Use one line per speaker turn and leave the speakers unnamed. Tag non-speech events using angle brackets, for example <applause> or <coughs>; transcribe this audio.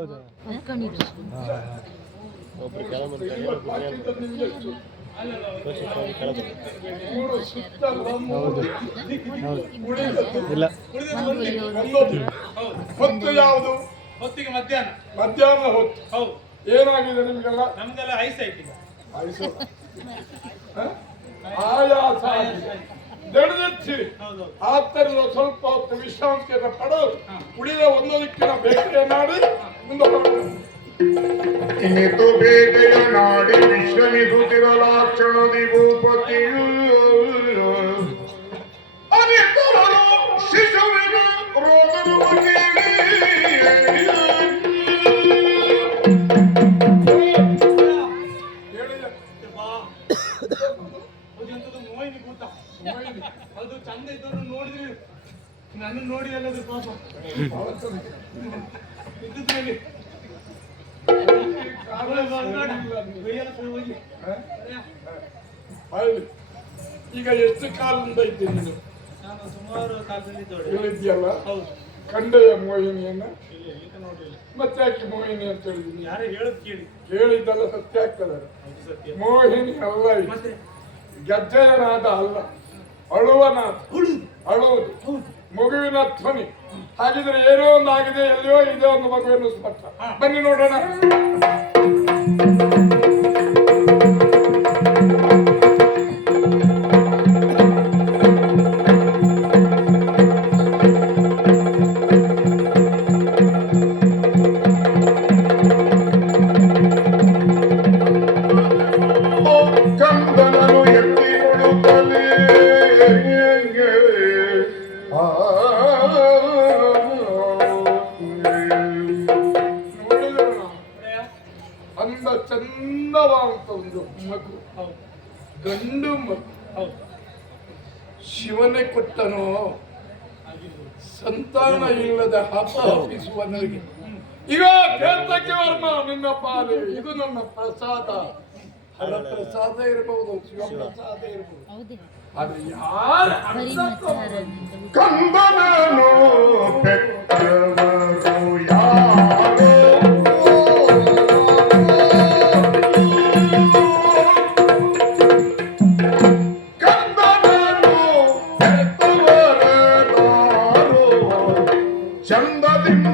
ಹೌದು. ಇಲ್ಲ.
ಹೊತ್ತು ಯಾವುದು?
ಹೊತ್ತಿಗೆ ಮಧ್ಯಾಹ್ನ.
ಮಧ್ಯಾಹ್ನ ಹೊತ್ತು.
ಹೌದು.
ಏನಾಗಿದೆ ನಿಮ್ಗೆಲ್ಲ?
ನಮ್ದೆಲ್ಲ ಐಸ್
ಆಯ್ತು. ಹ? ಆಯಾಸ ದಣಿದೆಚ್ಚಿ
ಹೌದು.
ಆದ್ದರಿಂದ ಸ್ವಲ್ಪ ಹೊತ್ತು ವಿಶ್ರಾಂತಿಯನ್ನು ಪಡೆದು ಉಳಿದ ಒಂದು ದಿಕ್ಕಿನ ಬೇಟೆಯನ್ನಾಡಿ
ಇನ್ನಿತು ಬೇಟೆಯ ನಾಡಿ ವಿಶ್ರಮಿಸುತ್ತಿರಲಾಕ್ಷಣ ಭೂಪತಿಯು ಶಿಶುವಿನ <coughs>
ಅದು ಚಂದ ನೋಡಿದ್ರಿ. ನನ್ನ ನೋಡಿ ಅಲ್ಲದು ಪಾಪ. ಇದ್ದಿದ್ರಲ್ಲಿ.
ಈಗ ಎಷ್ಟು ಕಾಲದಿಂದ ಇದ್ದೀನಿ ನೀನು
ನಾನು ಸುಮಾರು ಕಾಲದಲ್ಲಿ ಹೌದು.
ಕಂಡೆಯ ಮೋಹಿನಿಯನ್ನ? ಮತ್ತೆ ಯಾಕೆ ಮೋಹಿನಿ ಅಂತ ಹೇಳಿದ್ದೀನಿ
ಯಾರು ಹೇಳೋದು ಕೇಳಿ.
ಕೇಳಿದ್ದಲ್ಲ ಸತ್ಯ ಆಗ್ತದ ಮೋಹಿನಿ ಅಲ್ಲ ಗಜ್ಜೆಯನಾದ ಅಲ್ಲ. ಅಳುವನಾದ. ಅಳುವುದು. ಮಗುವಿನ ಧ್ವನಿ. ಹಾಗಿದ್ರೆ ಏನೋ ಒಂದು ಆಗಿದೆ ಎಲ್ಲಿಯೋ ಇದೆ ಒಂದು ಮಗುವಿನ ಸ್ಪಷ್ಟ ಬನ್ನಿ ನೋಡೋಣ. ಚಂದವಾದಂತ ಒಂದು ಮಗು.
ಹೌದು.
ಗಂಡು ಮಗು.
ಹೌದು.
ಶಿವನೇ ಕೊಟ್ಟನೋ? ಸಂತಾನ ಇಲ್ಲದ ಹಬ್ಬ ಹಬ್ಬಿಸುವ ನನಗೆ ಈಗ ಕೇಳ್ತಕ್ಕೆ ವರ್ಮ ನಿನ್ನ ಪಾಲು. ಇದು ನನ್ನ ಪ್ರಸಾದ. ಹರ ಪ್ರಸಾದ ಇರಬಹುದು ಶಿವ ಪ್ರಸಾದ ಇರಬಹುದು
ಹೌದೇ.
ಆದ್ರೆ ಯಾರು
ಕಂದನನು Chanda